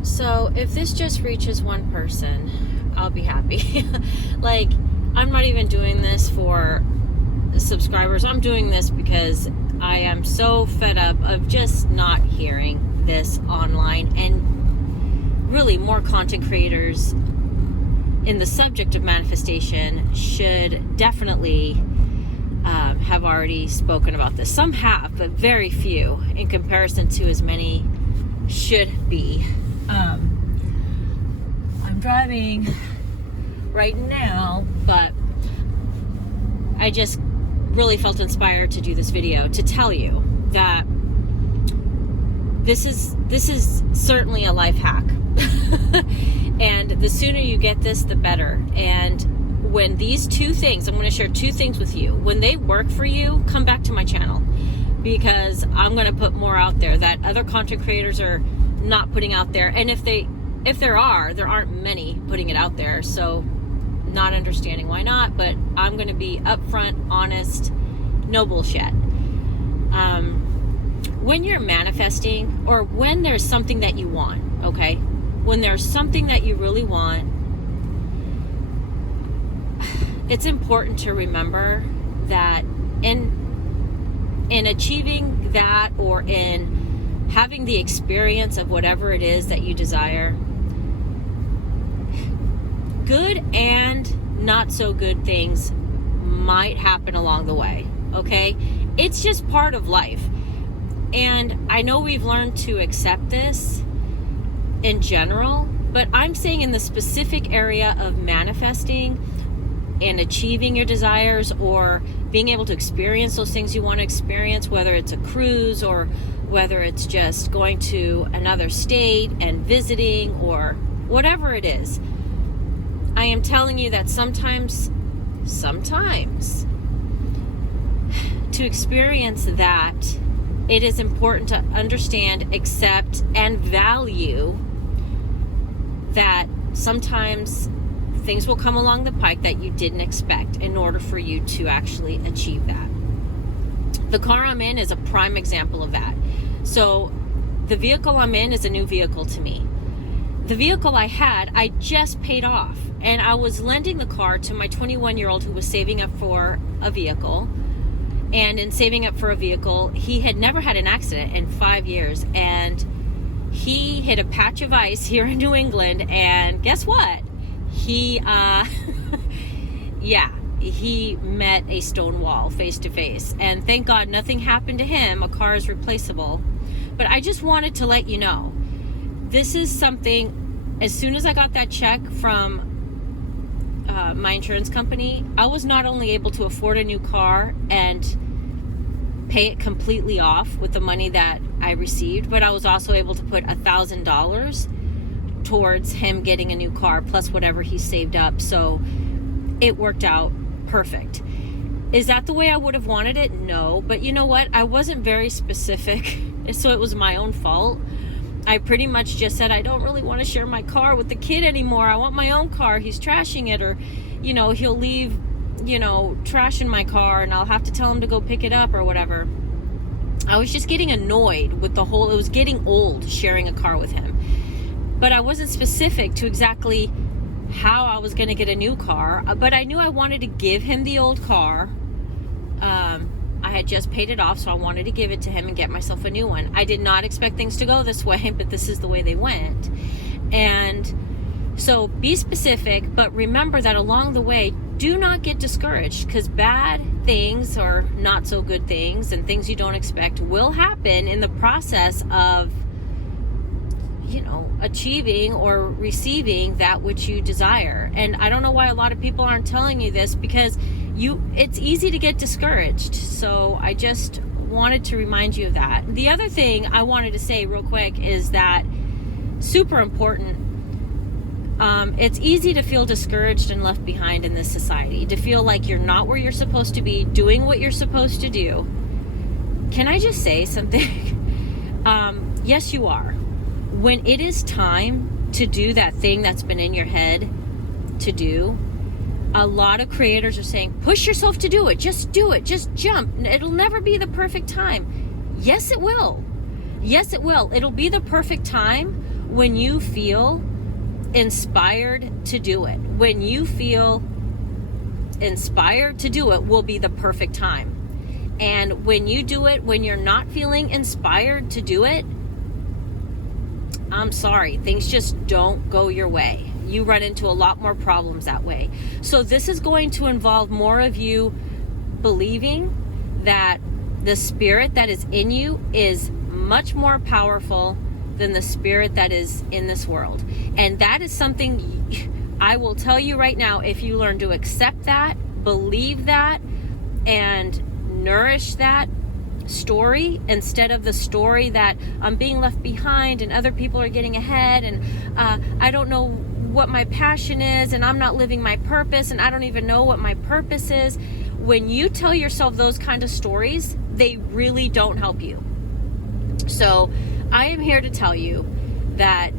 right, so if this just reaches one person, I'll be happy. Like, I'm not even doing this for subscribers. I'm doing this because I am so fed up of just not hearing this online, and really more content creators in the subject of manifestation should definitely have already spoken about this. Some have, but very few in comparison to as many should be. I'm driving right now, but I just really felt inspired to do this video to tell you that this is certainly a life hack. And the sooner you get this, the better. And when these two things, I'm going to share two things with you. When they work for you, come back to my channel, because I'm going to put more out there that other content creators are not putting out there. And if there aren't many putting it out there. So not understanding why not, but I'm going to be upfront, honest, no bullshit. When you're manifesting, or when there's something that you want, okay? When there's something that you really want, it's important to remember that in achieving that, or in having the experience of whatever it is that you desire, good and not so good things might happen along the way, okay? It's just part of life. And I know we've learned to accept this in general, but I'm saying in the specific area of manifesting and achieving your desires, or being able to experience those things you want to experience, whether it's a cruise or whether it's just going to another state and visiting, or whatever it is, I am telling you that sometimes to experience that, it is important to understand, accept, and value that sometimes things will come along the pike that you didn't expect in order for you to actually achieve that. The car I'm in is a prime example of that. So the vehicle I'm in is a new vehicle to me. The vehicle I had, I just paid off, and I was lending the car to my 21-year-old who was saving up for a vehicle. And in saving up for a vehicle, he had never had an accident in 5 years, and he hit a patch of ice here in New England, and guess what? He he met a stone wall face to face, and thank God nothing happened to him. A car is replaceable. But I just wanted to let you know, this is something, as soon as I got that check from my insurance company, I was not only able to afford a new car and pay it completely off with the money that I received, but I was also able to put $1,000 towards him getting a new car, plus whatever he saved up. So it worked out perfect. Is that the way I would have wanted it? No. But you know what? I wasn't very specific, so it was my own fault. I pretty much just said, I don't really want to share my car with the kid anymore. I want my own car. He's trashing it, or, he'll leave, trash in my car, and I'll have to tell him to go pick it up or whatever. I was just getting annoyed with it was getting old sharing a car with him. But I wasn't specific to exactly how I was going to get a new car. But I knew I wanted to give him the old car. I had just paid it off, so I wanted to give it to him and get myself a new one. I did not expect things to go this way, but this is the way they went. And so be specific, but remember that along the way, do not get discouraged, because bad things or not so good things and things you don't expect will happen in the process of, achieving or receiving that which you desire. And I don't know why a lot of people aren't telling you this, because it's easy to get discouraged. So I just wanted to remind you of that. The other thing I wanted to say real quick is that, super important, it's easy to feel discouraged and left behind in this society, to feel like you're not where you're supposed to be, doing what you're supposed to do. Can I just say something? Yes, you are. When it is time to do that thing that's been in your head to do, a lot of creators are saying, push yourself to do it. Just do it. Just jump. It'll never be the perfect time. Yes, it will. Yes, it will. It'll be the perfect time when you feel inspired to do it. When you feel inspired to do it will be the perfect time. And when you do it, when you're not feeling inspired to do it, I'm sorry, things just don't go your way. You run into a lot more problems that way. So this is going to involve more of you believing that the spirit that is in you is much more powerful than the spirit that is in this world. And that is something I will tell you right now, if you learn to accept that, believe that, and nourish that story instead of the story that I'm being left behind and other people are getting ahead, and I don't know what my passion is, and I'm not living my purpose, and I don't even know what my purpose is. When you tell yourself those kind of stories, they really don't help you. So I am here to tell you that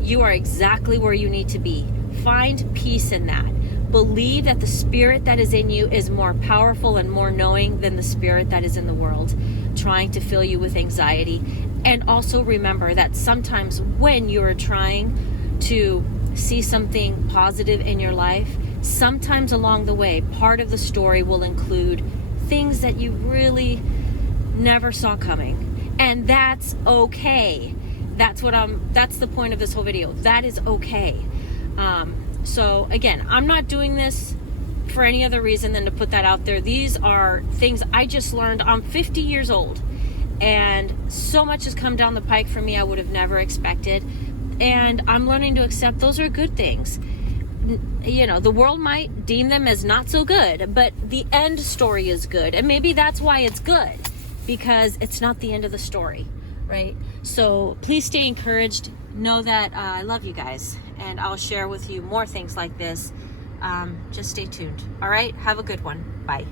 you are exactly where you need to be. Find peace in that. Believe that the spirit that is in you is more powerful and more knowing than the spirit that is in the world, trying to fill you with anxiety. And also remember that sometimes when you're trying to see something positive in your life, sometimes along the way, part of the story will include things that you really never saw coming. And that's okay. That's the point of this whole video. That is okay. So again, I'm not doing this for any other reason than to put that out there. These are things I just learned. I'm 50 years old, and so much has come down the pike for me I would have never expected. And I'm learning to accept those are good things. You know, the world might deem them as not so good, but the end story is good. And maybe that's why it's good, because it's not the end of the story, right? So please stay encouraged. Know that I love you guys, and I'll share with you more things like this. Just stay tuned. All right, have a good one. Bye.